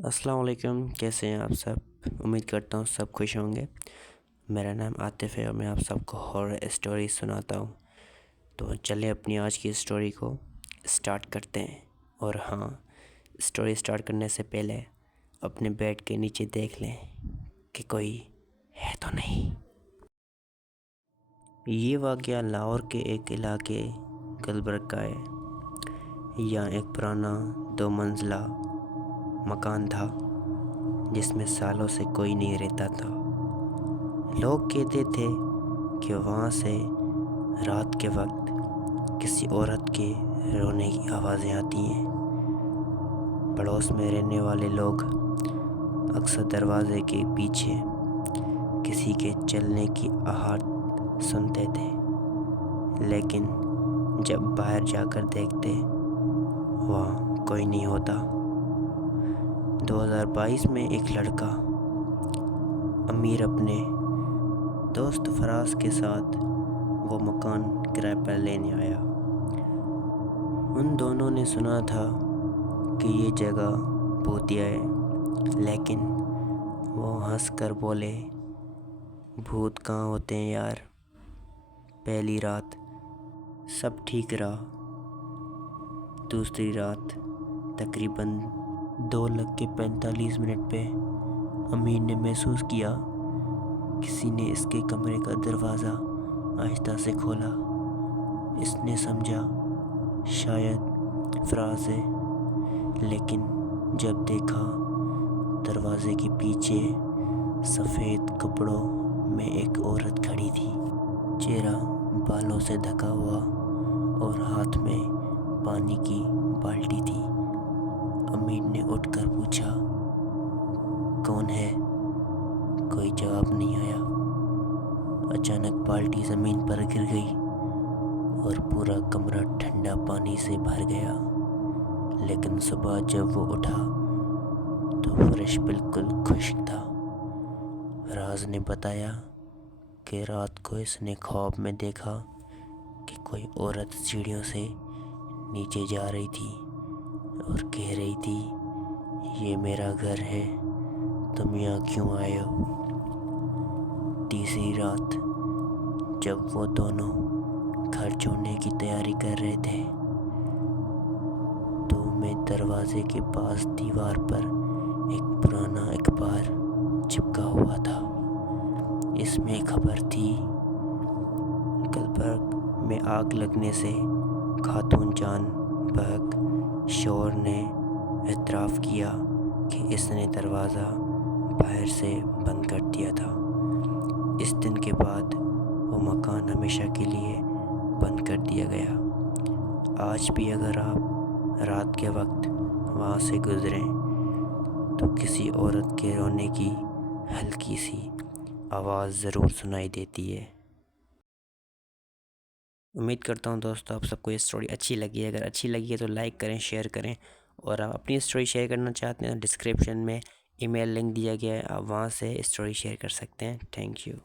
السلام علیکم، کیسے ہیں آپ سب؟ امید کرتا ہوں سب خوش ہوں گے۔ میرا نام عاطف ہے اور میں آپ سب کو ہارر اسٹوری سناتا ہوں۔ تو چلیں اپنی آج کی اسٹوری کو اسٹارٹ کرتے ہیں۔ اور ہاں، اسٹوری اسٹارٹ کرنے سے پہلے اپنے بیڈ کے نیچے دیکھ لیں کہ کوئی ہے تو نہیں۔ یہ واقعہ لاہور کے ایک علاقے گلبرگ کا ہے۔ یہاں ایک پرانا 2 منزلہ مکان تھا جس میں سالوں سے کوئی نہیں رہتا تھا۔ لوگ کہتے تھے کہ وہاں سے رات کے وقت کسی عورت کے رونے کی آوازیں آتی ہیں۔ پڑوس میں رہنے والے لوگ اکثر دروازے کے پیچھے کسی کے چلنے کی آہٹ سنتے تھے، لیکن جب باہر جا کر دیکھتے وہاں کوئی نہیں ہوتا۔ 2022 میں ایک لڑکا امیر اپنے دوست فراز کے ساتھ وہ مکان کرائے پر لینے آیا۔ ان دونوں نے سنا تھا کہ یہ جگہ بھوتیا ہے، لیکن وہ ہنس کر بولے، بھوت کہاں ہوتے ہیں یار۔ پہلی رات سب ٹھیک رہا۔ دوسری رات تقریباً 2:45 پہ امیر نے محسوس کیا کسی نے اس کے کمرے کا دروازہ آہستہ سے کھولا۔ اس نے سمجھا شاید فراز ہے، لیکن جب دیکھا دروازے کے پیچھے سفید کپڑوں میں ایک عورت کھڑی تھی، چہرہ بالوں سے ڈھکا ہوا اور ہاتھ میں پانی کی بالٹی تھی۔ امیر نے اٹھ کر پوچھا، کون ہے؟ کوئی جواب نہیں آیا۔ اچانک بالٹی زمین پر گر گئی اور پورا کمرہ ٹھنڈا پانی سے بھر گیا۔ لیکن صبح جب وہ اٹھا تو فرش بالکل خشک تھا۔ فراز نے بتایا کہ رات کو اس نے خواب میں دیکھا کہ کوئی عورت سیڑھیوں سے نیچے جا رہی تھی اور کہہ رہی تھی، یہ میرا گھر ہے، تم یہاں کیوں آئے ہو؟ تیسری رات جب وہ دونوں گھر چھوڑنے کی تیاری کر رہے تھے تو میں دروازے کے پاس دیوار پر ایک پرانا اخبار چپکا ہوا تھا۔ اس میں خبر تھی، گلبرگ میں آگ لگنے سے خاتون جان بحق شوہر نے اعتراف کیا کہ اس نے دروازہ باہر سے بند کر دیا تھا۔ اس دن کے بعد وہ مکان ہمیشہ کے لیے بند کر دیا گیا۔ آج بھی اگر آپ رات کے وقت وہاں سے گزریں تو کسی عورت کے رونے کی ہلکی سی آواز ضرور سنائی دیتی ہے۔ امید کرتا ہوں دوستو آپ سب کو یہ اسٹوری اچھی لگی ہے۔ اگر اچھی لگی ہے تو لائک کریں، شیئر کریں، اور آپ اپنی اسٹوری شیئر کرنا چاہتے ہیں تو ڈسکرپشن میں ای میل لنک دیا گیا ہے، آپ وہاں سے اسٹوری شیئر کر سکتے ہیں۔ Thank you.